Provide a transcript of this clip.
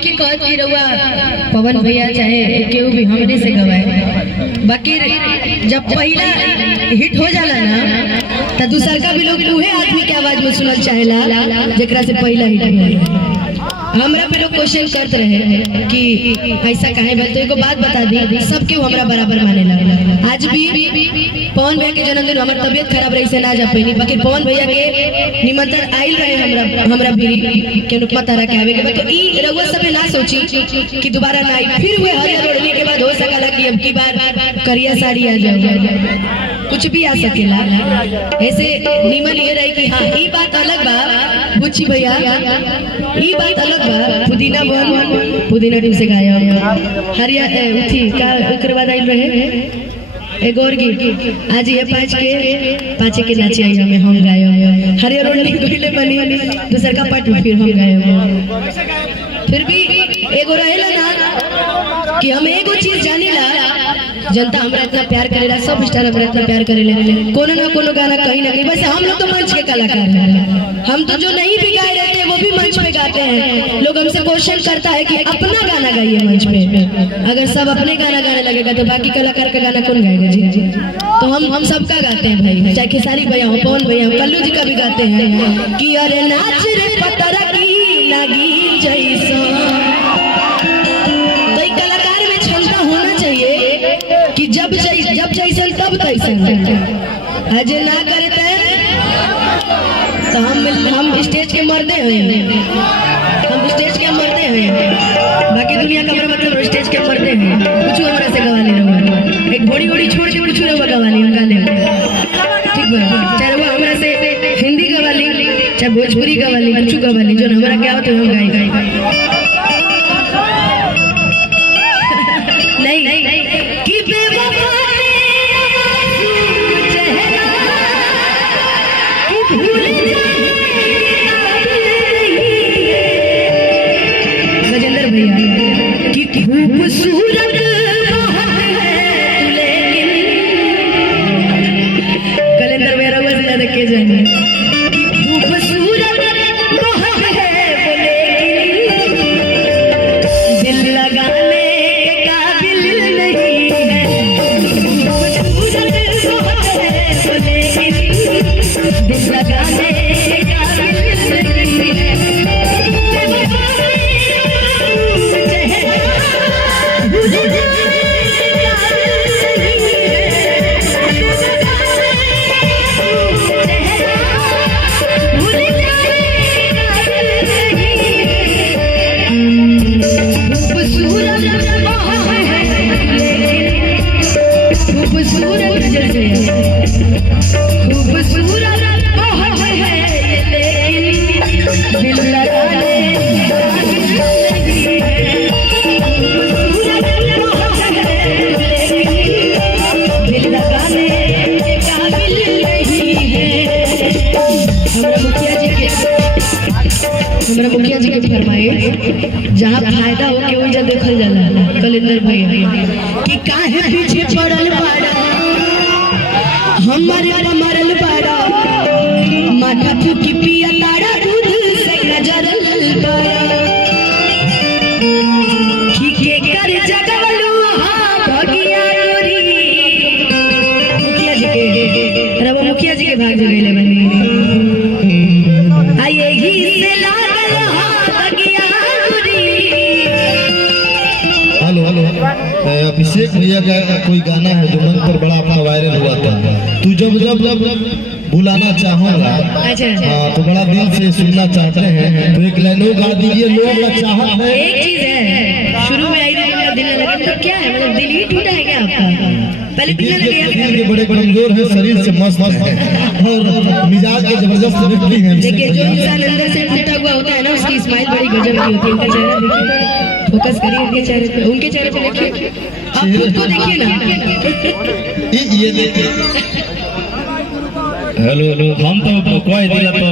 के कहत की रहुआ पवन भैया चाहे केहू भी हमरे से गवाए, बाकी जब पहला हिट हो जाला ना तो दूसर का भी लोग उहे आदमी के आवाज में सुनल चाहेला जेकरा से पहला हिट हो। हमरा पे लोग क्वेश्चन करते रहे कि ऐसा काहे बात, तो एगो बात बता दी, सब केहू हमरा बराबर मानेला। आज भी पवन भैया के जन्मदिन हमार तबियत खराब रही से ना जा पैनी, बाकी पवन भैया के निमंत्रण आइल रहे हमरा भी के अनुपमा तारा के आवे के बाद, तो ई रउआ सब ना सोची कि दोबारा ना आई। फिर वे हरियर ओढ़ने के बाद हो सकला कि अब की बार करिया साड़ी आ जाए, कुछ भी आ सकेला। ऐसे निमन ये रही कि हाँ ई बात अलग बा बुच्ची भैया, ई बात अलग बा पुदीना बन पुदीना टू से गाया हरिया उठी का ओकर बाद आइल रहे एगो और गीत आज ये पाँच के नाचे आई हम गाए हरियर ओढ़नी गइले बनी दूसर का पार्ट फिर हम गाए। फिर भी एगो रहेला ना कि हम एगो चीज जानीला, जनता हमरा इतना प्यार करेला, सब स्टार हमरा इतना प्यार करेला, कोनो ना कोनो गाना कहीं ना कहीं। वैसे हम लोग तो मंच के कलाकार हैं, हम तो जो नहीं भी गाए रहते हैं वो भी मंच पे गाते हैं। लोग हमसे क्वेश्चन करता है कि अपना गाना गाइए मंच पे, अगर सब अपने गाना गाने लगेगा तो बाकी कलाकार का गाना कौन गाएगा जी? तो हम सबका गाते हैं भाई, चाहे खेसारी भैया हो, पवन भैया हो, कल्लू जी का भी गाते हैं कि अरे नाच रे पतरा की लगी जैसा। तो एक कलाकार में क्षमता होना चाहिए कि जब जैसन तब तैसन, अजय ना करते तो हम स्टेज के मर्दे हैं, हम स्टेज के मर्दे हैं, बाकी दुनिया का मतलब स्टेज के मर्दे हैं। कुछ हमरा से गवा ले रहा, एक बड़ी बड़ी छोड़ के कुछ रहा गवा ली उनका ले, ठीक बा? चाहे वो हमरा से हिंदी गवा ली चाहे भोजपुरी गवा ली, कुछ गवा ली, जो हमारा क्या होता है हम गाई नहीं कि बेवफा गजेंद्र भैया कि खूबसूरत कलेंदर भैया रउआ से ज्यादा के जाने खूबसूरत बहुत है दिल लगाने के काबिल नहीं है, खूबसूरत बहुत है दिल लगाने के काबिल नहीं है। हमारा मुखिया जी के फरमाए जहाँ फायदा हो के वही देखल जाला कलेंदर भैया कि काहे पीछे पड़ल बाड़ा हमारे मरल बाड़ा माथा फूकी पिया तारा दूध से नजरल बाड़ा कि के कर जगवलू भगिया गोरी। मुखिया जी के रवा मुखिया जी के भाग जगले बने आइए ही से अभिषेक भैया का कोई गाना है जो मन पर बड़ा अपना वायरल हुआ था, तू जब जब बुलाना चाहूंगा, हाँ तो बड़ा दिल से सुनना चाहते हैं, तो एक लाइनों गा दीजिए, लोग चाहत है। एक चीज है शुरू में आई थी दिल लगे, तो क्या है मतलब दिल ही टूटा है क्या आपका? पहले दिल लगे बड़े कमजोर है, शरीर से मस्त है और मिजाज के जबरदस्त व्यक्ति हैं। देखिए जो इंसान अंदर से टूटा हुआ होता है ना उसकी स्माइल बड़ी गजब की होती है। उनका चेहरा देखिए, फोकस करिए उनके चेहरे पे, उनके चेहरे पे देखिए, आप खुद को देखिए ना। ये देखिए हेलो हम तो कोई दिया तो